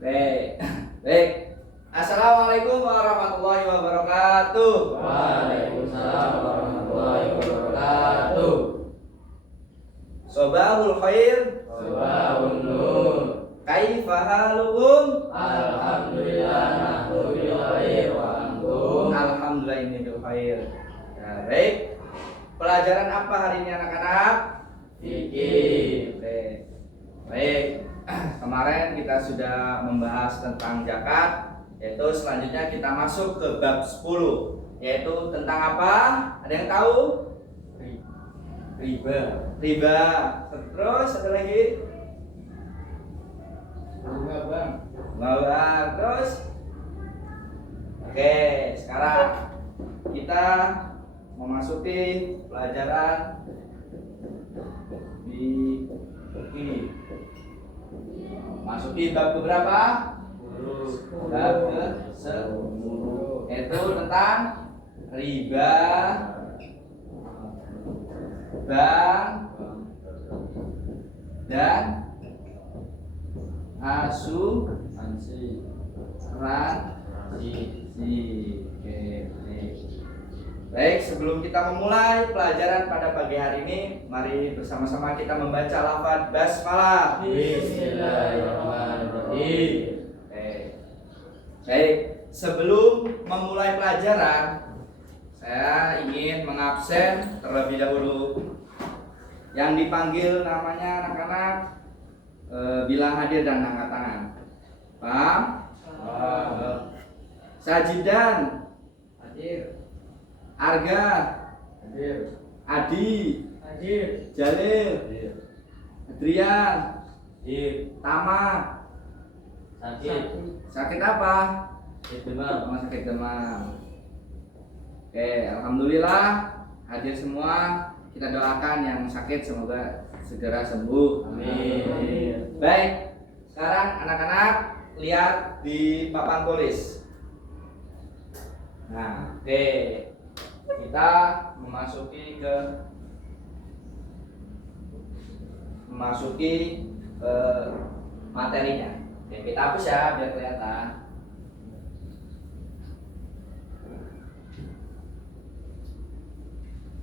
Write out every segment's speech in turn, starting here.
Baik, baik. Assalamualaikum warahmatullahi wabarakatuh. Waalaikumsalam warahmatullahi wabarakatuh. Sobahul khair. Sobahun nur. Kaifa halukum? Alhamdulillah nahnu bil khair wa antum. Alhamdulillah ini bil khair. Ya, baik. Pelajaran apa hari ini anak-anak? Fikih. Baik. Baik. Kemarin kita sudah membahas tentang zakat, yaitu selanjutnya kita masuk ke bab 10, yaitu tentang apa? Ada yang tahu? Riba. Riba. Terus ada lagi? Bunga bang. Bunga. Terus? Oke, sekarang kita memasuki pelajaran di fikih. Masuki bab keberapa? Bab ke-10, yaitu tentang riba, bank, dan asuransi. Oke, baik. Baik, sebelum kita memulai pelajaran pada pagi hari ini, mari bersama-sama kita membaca lafaz basmalah. Bismillahirrahmanirrahim. Baik, sebelum memulai pelajaran, saya ingin mengabsen terlebih dahulu. Yang dipanggil namanya anak-anak bilang hadir dan angkat tangan. Paham? Sajidan, Hadir. Arga, Hadir. Adi, Hadir. Jalil, Hadir. Adrian, Hadir. Tama. Sakit. Sakit apa? Demam. Sakit demam. Oke, alhamdulillah hadir semua. Kita doakan yang sakit semoga segera sembuh. Amin. Baik, sekarang anak-anak lihat di papan tulis. Nah, oke. Kita memasuki materinya. Oke, kita hapus ya biar kelihatan.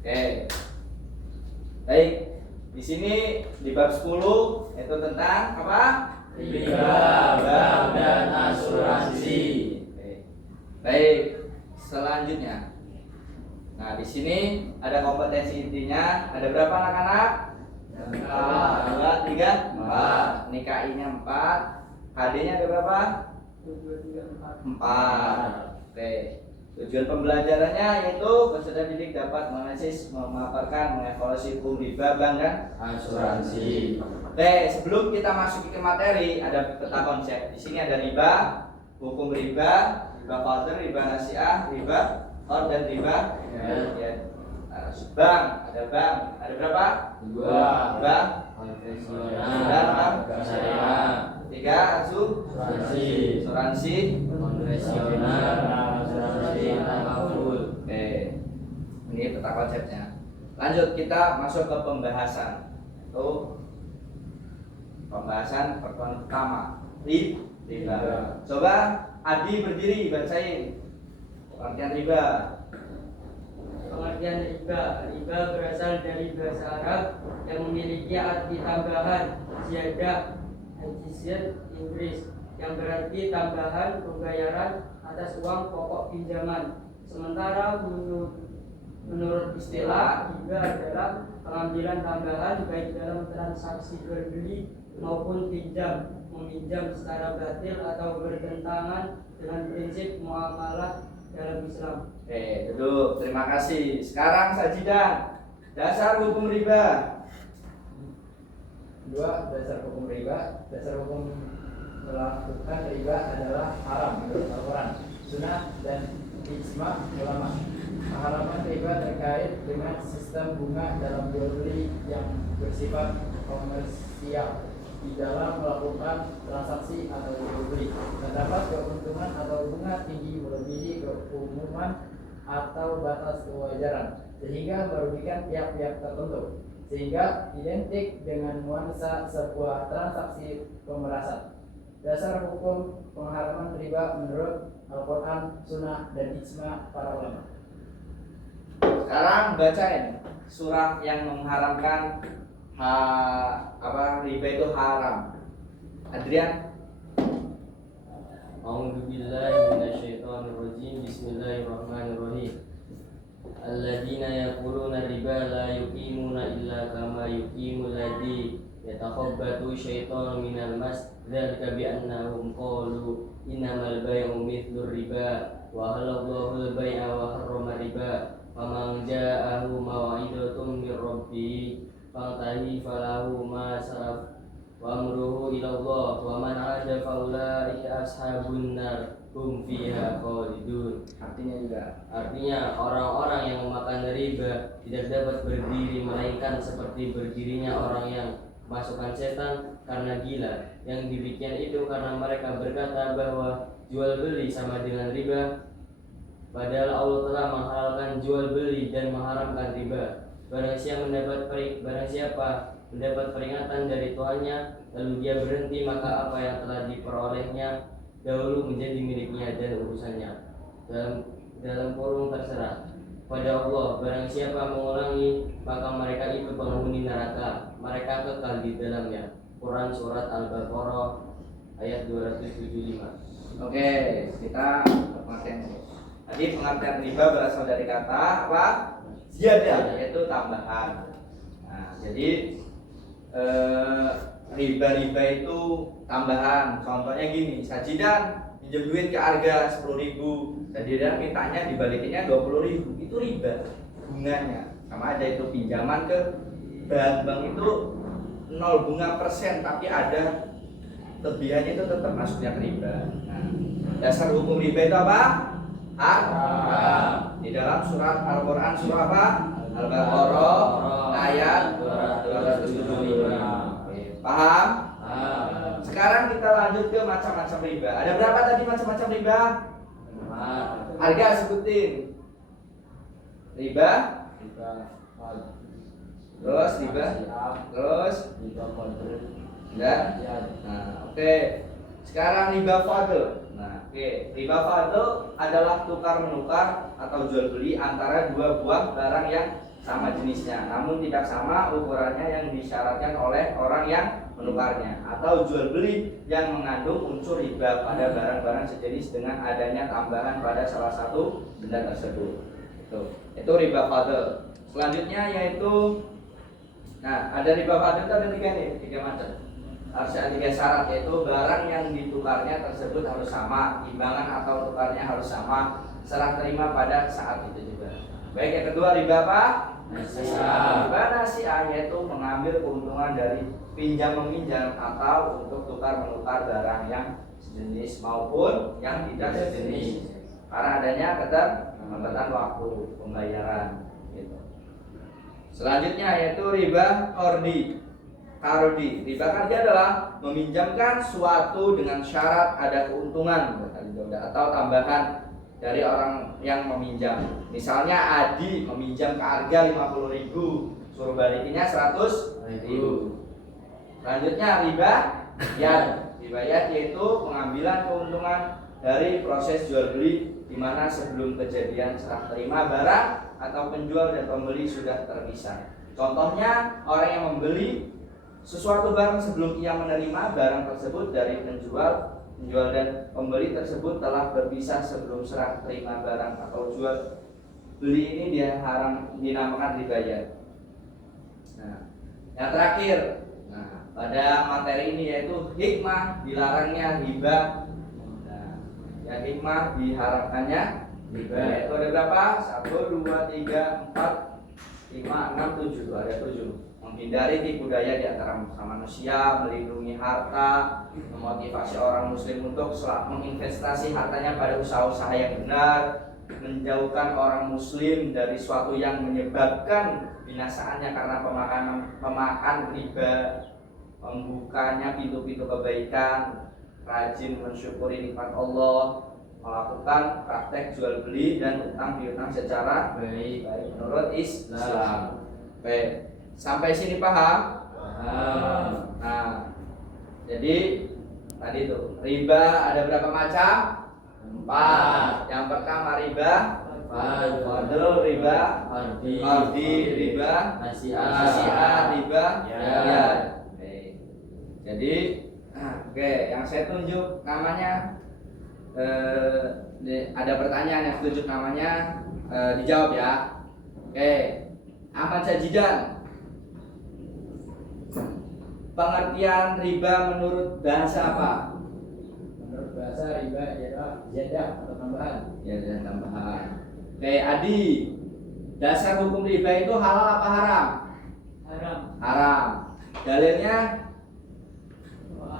Oke. Baik. Di sini di bab 10 itu tentang apa? Riba, bank, dan asuransi. Oke. Baik. Selanjutnya. Nah, di sini ada kompetensi intinya. Ada berapa anak-anak? 2, 3, 4. Ini KI-nya 4. HD-nya ada berapa? 4. Oke. Tujuan pembelajarannya yaitu peserta didik dapat menganalisis, memaparkan, mengevaluasi hukum riba, bank, dan Asuransi. Oke, sebelum kita masuk ke materi, ada peta konsep. Di sini ada riba, hukum riba, riba fadl, riba nasiah, riba qard, dan riba ya. Bank, ada bank. Ada berapa? 2. Bank. Konvensional. Syariah. 3, asuransi. Konvensional. Asuransi takaful. Oke. Ini peta konsepnya. Lanjut kita masuk ke pembahasan. Pembahasan pertemuan pertama. Riba. Coba Adi berdiri bacain pengertian riba. Pengertian riba berasal dari bahasa Arab yang memiliki arti tambahan ziyadah addition Inggris yang berarti tambahan pembayaran atas uang pokok pinjaman. Sementara menurut istilah riba adalah pengambilan tambahan baik dalam transaksi jual beli maupun meminjam secara batil atau bertentangan dengan prinsip muamalah dalam Islam. Oke, duduk. Terima kasih. Sekarang sajidan. Dasar hukum riba. 2. Dasar hukum riba. Dasar hukum melakukan riba adalah haram menurut Al-Quran, Sunnah, dan ijma ulama. Keharaman riba terkait dengan sistem bunga dalam jual beli yang bersifat komersial di dalam melakukan transaksi atau jual beli. Terdapat keuntungan atau bunga tinggi melebihi keumuman atau batas kewajaran sehingga merugikan pihak-pihak tertentu, sehingga identik dengan nuansa sebuah transaksi pemerasan. Dasar hukum pengharaman riba menurut Al-Quran, Sunnah, dan ijma para ulama. Sekarang bacain surat yang mengharamkan riba itu haram. Adrian. A'udzu billahi minasyaitonir rajim. Bismillahirrahmanirrahim. Alladzina yaquluna riba la yuqimuna illa kama yuqimul ladzi yatakhabbatu syaitanu minal mas dzalika bi annahum qalu innamal bay'u mithlur riba wa halallahu al-bay'a wa harrama riba faman ja'ahu maw'idatun mir rabbih fantahi falahu ma salaf wa amruhu ila Allah wa man 'ada fa ulaika ashabun nar hum fiha khalidun. Artinya orang-orang yang memakan riba tidak dapat berdiri melainkan seperti berdirinya orang yang masukkan setan karena gila. Yang demikian itu karena mereka berkata bahwa jual beli sama dengan riba, padahal Allah telah menghalalkan jual beli dan mengharamkan riba. Barang siapa mendapat peringatan dari Tuhannya lalu dia berhenti, maka apa yang telah diperolehnya dahulu menjadi miliknya dan urusannya dalam kurung terserah pada Allah. Barang siapa mengulangi maka mereka itu penghuni neraka, mereka kekal di dalamnya. Quran surat Al-Baqarah ayat 275. Oke, kita pengertian. Tadi pengertian riba berasal dari kata apa? Ziyadah, yaitu tambahan. Nah, jadi riba-riba itu tambahan. Contohnya gini, Sajidan pinjam duit ke harga 10.000, Sajidan mintanya dibalikinnya 20.000, itu riba bunganya. Sama aja itu pinjaman ke bank itu 0 bunga persen, tapi ada lebihannya, itu tetap masuknya ke riba. Nah, dasar hukum riba itu apa? Haram. Di dalam surat Al-Quran surah apa? Al-Baqarah ayat 275. Paham? Sekarang kita lanjut ke macam-macam riba. Ada berapa tadi macam-macam riba? Harga sebutin. Riba? Terus riba? Terus? Enggak? Nah, oke. Sekarang riba fadl. Nah, oke. Riba fadl adalah tukar menukar atau jual beli antara dua buah barang yang sama jenisnya, namun tidak sama ukurannya yang disyaratkan oleh orang yang menukarnya, atau jual beli yang mengandung unsur riba pada barang-barang sejenis dengan adanya tambahan pada salah satu benda tersebut. Itu riba fadl. Selanjutnya yaitu, nah ada riba fadl itu ada tiga macam. Harus ada 3 syarat, yaitu barang yang ditukarnya tersebut harus sama, timbangan atau tukarnya harus sama, serah terima pada saat itu juga. Baik, yang kedua riba apa? Nasi'ah. Riba nasi'ah yaitu mengambil keuntungan dari pinjam meminjam atau untuk tukar menukar barang yang sejenis maupun yang tidak sejenis, karena adanya keterbatasan waktu pembayaran. Gitu. Selanjutnya yaitu riba qardi. Riba qardi adalah meminjamkan suatu dengan syarat ada keuntungan atau tambahan dari orang yang meminjam. Misalnya Adi meminjam ke harga 50.000, suruh balikinnya 100.000. Selanjutnya riba yad. Riba yad yaitu pengambilan keuntungan dari proses jual beli di mana sebelum kejadian serah terima barang atau penjual dan pembeli sudah terpisah. Contohnya orang yang membeli sesuatu barang sebelum ia menerima barang tersebut dari penjual dan pembeli tersebut telah berpisah sebelum serah terima barang atau jual beli ini dia haram, dinamakan riba yad. Nah, yang terakhir, nah, pada materi ini yaitu hikmah dilarangnya riba. Nah, yang hikmah diharamkannya riba yaitu ada berapa? 1, 2, 3, 4, 5, 6, 7. Ada 7. Menghindari tipu daya di antara manusia, melindungi harta, memotivasi orang muslim untuk menginvestasi hartanya pada usaha-usaha yang benar, menjauhkan orang muslim dari suatu yang menyebabkan binasaannya karena pemakan riba, membukanya pintu-pintu kebaikan, rajin mensyukuri nikmat Allah, melakukan praktek jual beli dan utang piutang secara baik menurut Islam. Baik. Sampai sini paham? Nah, jadi tadi tuh. Riba ada berapa macam? 4. Yang pertama riba fadl, riba ardi, riba nasi'ah, riba ya. Jadi oke, yang saya tunjuk namanya ada pertanyaan yang tunjuk namanya, dijawab ya. Oke, Ahmad Sajidan, pengertian riba menurut bahasa apa? Menurut bahasa riba adalah ziyadah atau tambahan. Ya, dan tambahan. Oke, Adi, dasar hukum riba itu halal apa haram? Haram. Haram. Dalilnya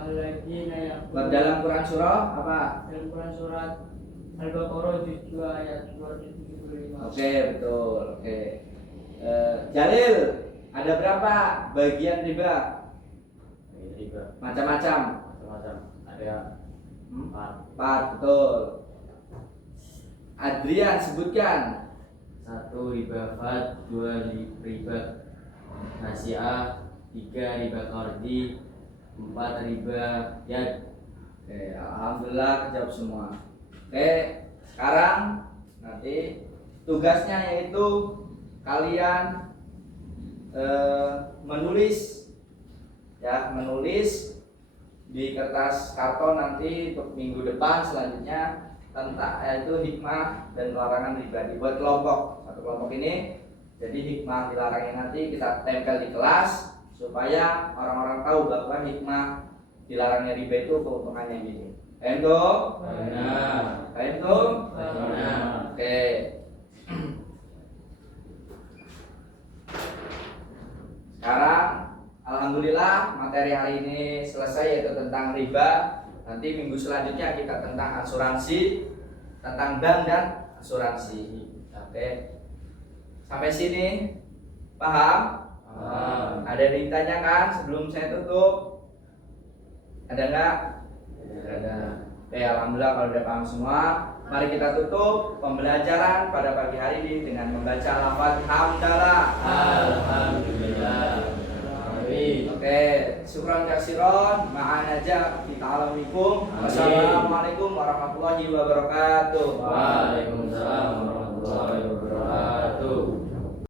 Alladzina yaquluna dalam Quran surah apa? dalam Quran surat Al-Baqarah juz 2 ayat 275. Oke, betul. Oke. Jalil, ada berapa bagian riba? Riba Macam-macam. macam-macam. Ada 4. 4, betul. Adrian, sebutkan. 1 riba fad, 2 riba nasi'ah, 3 riba qardi, 4 riba yad. Oke, alhamdulillah kejawab semua. Oke, sekarang nanti tugasnya yaitu kalian menulis di kertas karton nanti untuk minggu depan selanjutnya tentang yaitu hikmah dan larangan riba dibuat kelompok. Satu kelompok ini jadi hikmah dilarangnya nanti kita tempel di kelas supaya orang-orang tahu bahwa hikmah dilarangnya riba itu keuntungannya gini. Paham tuh? Benar. Paham tuh? Benar. Oke. Sekarang alhamdulillah materi hari ini selesai yaitu tentang riba. Nanti minggu selanjutnya kita tentang asuransi, tentang bank dan asuransi. Oke. Sampai sini paham? Ada yang ditanyakan sebelum saya tutup? Ada enggak? Ada. Oke, alhamdulillah kalau udah paham semua. Mari kita tutup pembelajaran pada pagi hari ini dengan membaca lafaz hamdalah. Alhamdulillah. Amin. Oke, syukran katsiran, ma'anaja fi ta'alamikum. Wassalamualaikum warahmatullahi wabarakatuh. Waalaikumsalam warahmatullahi wabarakatuh.